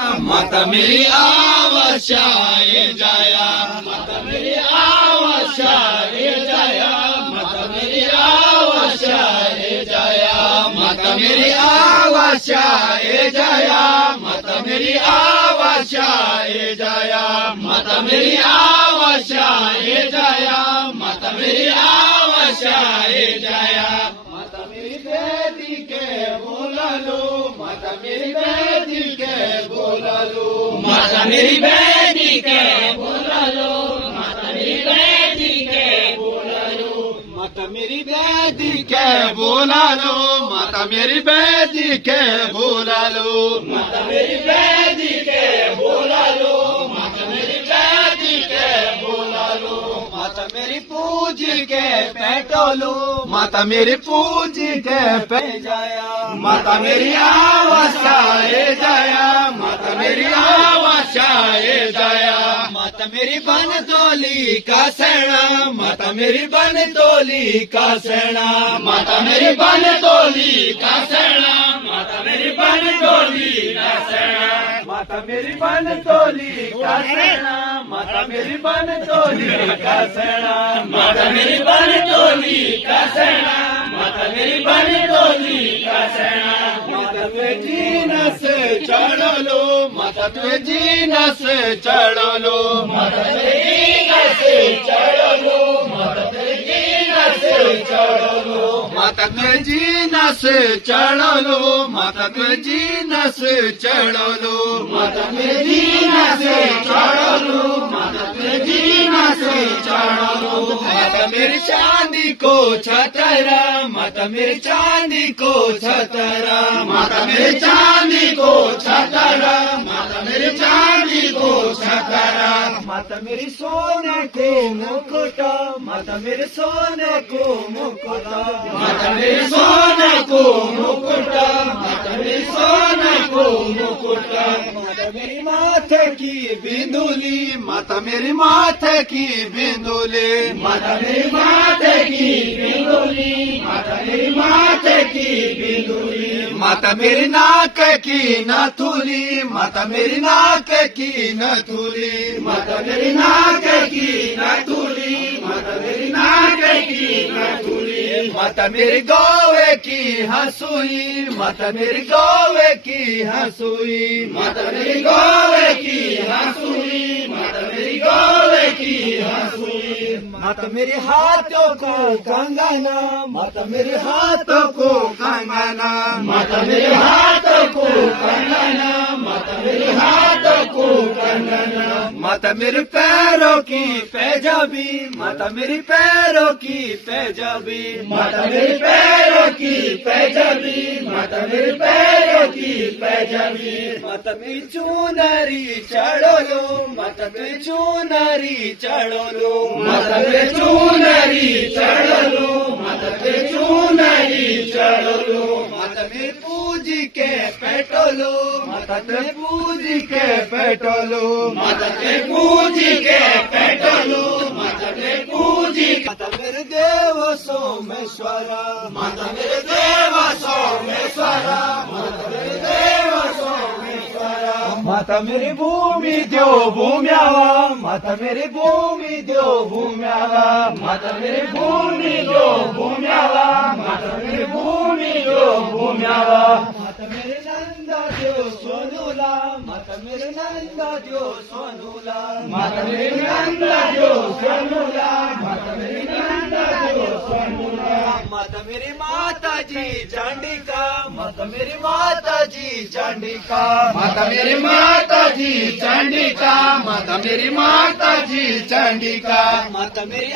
माता मेरी आवश्याए जाया, माता मेरी आवश्याए जाया, माता मेरी आवश्याए जाया, माता मेरी आवश्याए जाया, माता मेरी आवश्याए जाया, माता मेरी आवश्याए जाया, माता मेरी आवश्याए जाया, माता मेरी बेटी के बोला लो, माता मेरी बेटी के बोला लो, माता मेरी बेटी के बोला लो, माता मेरी बेटी के बोला लो, माता मेरी बेटी के बोला लो, माता मेरी बेटी के बोला लो, माता मेरी बेटी के बोला लो, माता मेरी बेटी के बोला लो, माता मेरी पूजी के पेटोलो, माता मेरी पूजी के पे जाया, माता मेरी आवश्याए जाया, माता मेरी आवश्याए जाया, माता मेरी बन तोली का सेना, माता मेरी बन तोली का सेना, माता मेरी बन तोली का सेना, माता मेरी बन तोली का सेना, माता मेरी बन तोली का सेना, माता मेरी बन तोली का सेना, माता मेरी बन तोली का सेना, माता मेरी बन तोली का सेना, माता तुझे जीना से चढ़ लो, माता तुझे जीना से चढ़ लो, माता तुझे जीना से चढ़ लो, माता तुझे जीना से चढ़ लो, माता तुझे जीना से चढ़ लो, माता तुझे जीना से चढ़ लो, माता तुझे जीना से चढ़ लो, माता तुझे जीना से चढ़ लो, माता मेरी चांदी को छतरा, माता मेरी चांदी को छतरा, माता मेरी चांदी को छतरा, माता मेरी चांदी को छतरा, माता मेरी सोने को मुकुटा, माता मेरे सोने को मुकुटा, माता मेरी सोने को मुकुटा, माता मेरी सोने को मुकुटा, माता मेरी माथे की बिंदुली, माता मेरी माथे की बिंदुली, माता मेरी माथे की बिंदुली, माता मेरी माथे की बिंदुली, माता मेरी नाक की नथुली, माता मेरी नाक की नथुली, माता मेरी नाक की नथुली, माता मेरी नाक की नथुली, माता मेरी गौवे की हंसुई, माता मेरी गौवे की हंसुई, माता मेरी गौवे की हंसुई, माता मेरी गौवे की हंसुई, माता मेरे हाथों को कंगना, माता मेरे हाथों को कंगना, माता मेरे हाथों को कंगना, माता मेरे हाथों को कंगना, माता मेरे पैरों की पैजाबी, माता मेरे पैरों की पैजाबी, माता मेरे पैरों की पैजाबी, माता मेरे पैरों की पैजाबी, माता मेरी चुनरी चढ़ो लो, माता मेरी चुनरी चढ़ो लो, माता मेरी चुनरी चढ़ो लो, माता मेरी चुनरी चढ़ो लो, माता मेरी पूजी के पेटोलो, माता तेरे पूजी के पेटोलो, माता तेरे पूजी के पेटोलो, माता तेरे पूजी, माता मेरे देव सोमेश्वरा, माता मेरे देव सोमेश्वरा, माता मेरे देव सोमेश्वरा, माता मेरी भूमि द्यो भूम्यावा, माता मेरी भूमि द्यो भूम्यावा, माता मेरी भूमि द्यो भूम्यावा, माता मेरी भूमि द्यो भूम्यावा, माता मेरे नंदा द्यो सोनूला, माता मेरे नंदा द्यो सोनूला, माता मेरे नंदा द्यो सोनूला, माता मेरी नंदा द्यो सोनूला, माता मेरी माता जी चांडिका, माता मेरी माता जी चांडिका, माता मेरी माता जी चांडिका, माता मेरी माता जी चांडिका, माता मेरी